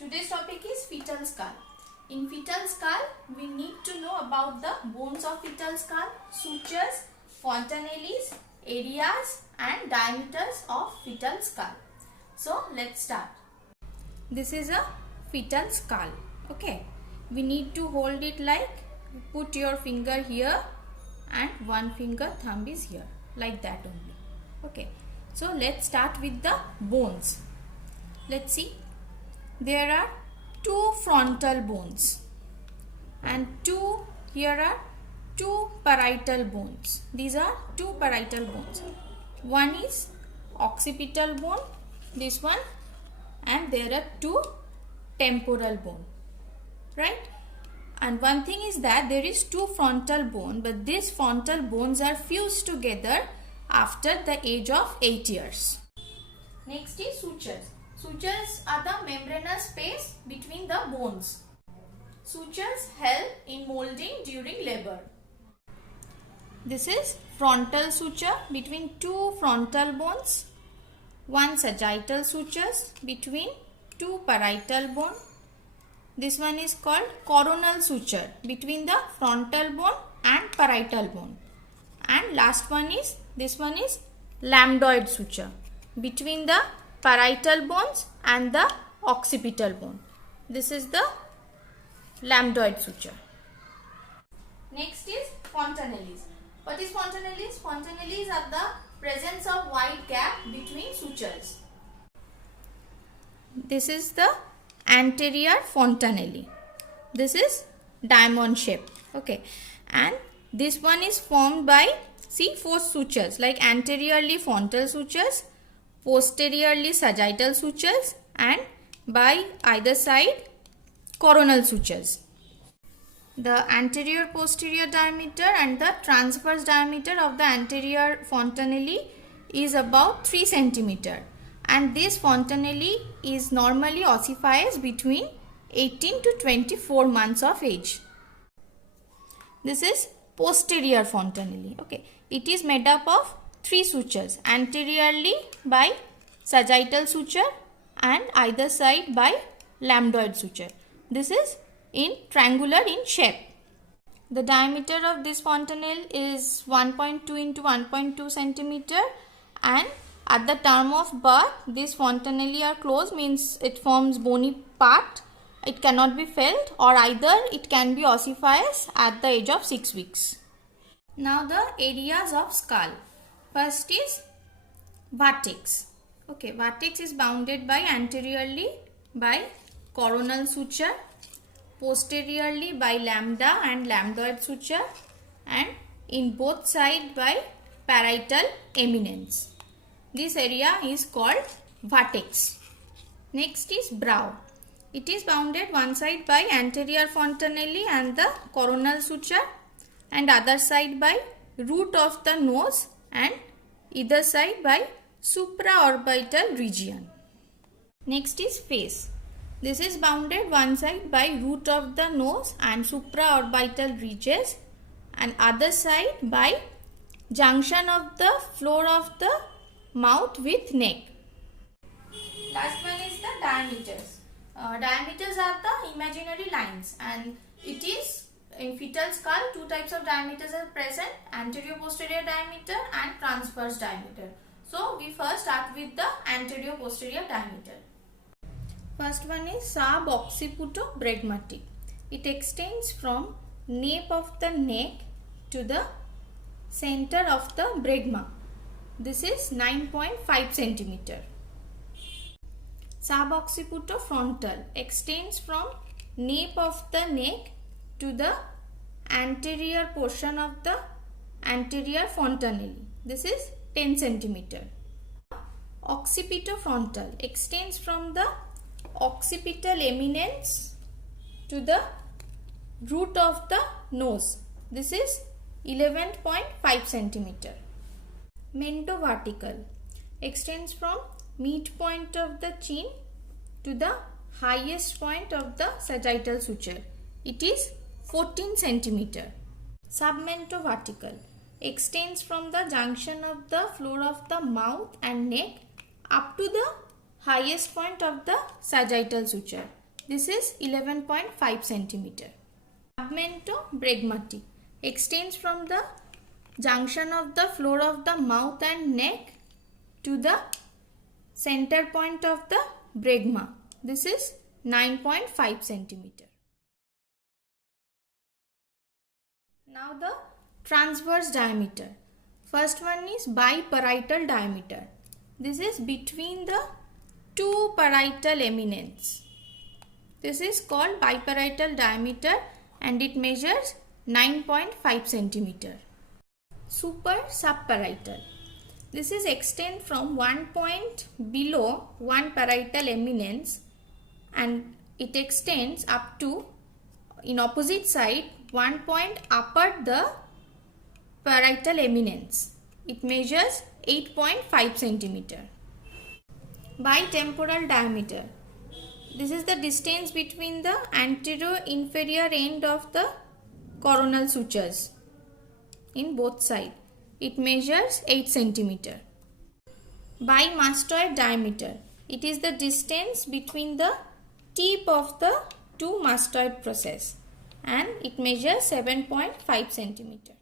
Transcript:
Today's topic is fetal skull. In fetal skull, we need to know about the bones of fetal skull, sutures, fontanelles, areas and diameters of fetal skull. So let's start. This is a fetal skull. Okay. We need to hold it like, put your finger here and one finger thumb is here, like that only. Okay. So let's start with the bones. Let's see. There are two frontal bones and here are two parietal bones. These are two parietal bones. One is occipital bone, this one, and there are two temporal bone, right? And one thing is that there is two frontal bone, but these frontal bones are fused together after the age of 8 years. Next is sutures. Sutures are the membranous space between the bones. Sutures help in molding during labor. This is frontal suture between two frontal bones. One sagittal sutures between two parietal bone. This one is called coronal suture between the frontal bone and parietal bone. And last one is, this one is lambdoid suture between the parietal bones and the occipital bone. This is the lambdoid suture. Next is fontanelles. What is fontanelles? Fontanelles are the presence of wide gap between sutures. This is the anterior fontanelle. This is diamond shape. Okay. And this one is formed by, see, four sutures, like anteriorly frontal sutures, posteriorly sagittal sutures, and by either side coronal sutures. The anterior posterior diameter and the transverse diameter of the anterior fontanelle is about 3 cm, and this fontanelle is normally ossifies between 18 to 24 months of age. This is posterior fontanelle. Okay, it is made up of 3 sutures, anteriorly by sagittal suture and either side by lambdoid suture. This is in triangular in shape. The diameter of this fontanelle is 1.2 into 1.2 cm, and at the time of birth this fontanelle are closed, means it forms bony part. It cannot be felt, or either it can be ossifies at the age of 6 weeks. Now the areas of skull. First is vertex. Okay, vertex is bounded by anteriorly by coronal suture, posteriorly by lambda and lambdoid suture, and in both sides by parietal eminence. This area is called vertex. Next is brow. It is bounded one side by anterior fontanelle and the coronal suture, and other side by root of the nose, and either side by supraorbital region. Next is face. This is bounded one side by root of the nose and supraorbital ridges, and other side by junction of the floor of the mouth with neck. Last one is the diameters. Diameters are the imaginary lines, and it is in fetal skull two types of diameters are present: anterior posterior diameter and transverse diameter. So we first start with the anterior posterior diameter. First one is suboccipitobregmatic. It extends from nape of the neck to the center of the bregma. This is 9.5 cm. Suboccipitofrontal extends from nape of the neck to the anterior portion of the anterior fontanelle. This is 10 cm. Occipitofrontal extends from the occipital eminence to the root of the nose. This is 11.5 cm. Mentovertical extends from midpoint of the chin to the highest point of the sagittal suture. It is 14 cm. Submentovertical extends from the junction of the floor of the mouth and neck up to the highest point of the sagittal suture. This is 11.5 centimeter. Submentobregmati extends from the junction of the floor of the mouth and neck to the center point of the bregma. This is 9.5 centimeter. Now the transverse diameter. First one is biparietal diameter. This is between the two parietal eminence. This is called biparietal diameter and it measures 9.5 centimeter. Super subparietal. This is extend from one point below one parietal eminence and it extends up to, in opposite side, one point upper the parietal eminence. It measures 8.5 centimeter. Bitemporal diameter. This is the distance between the anterior inferior end of the coronal sutures in both sides. It measures 8 centimeter. Bimastoid diameter. It is the distance between the tip of the two mastoid process and it measures 7.5 centimeter.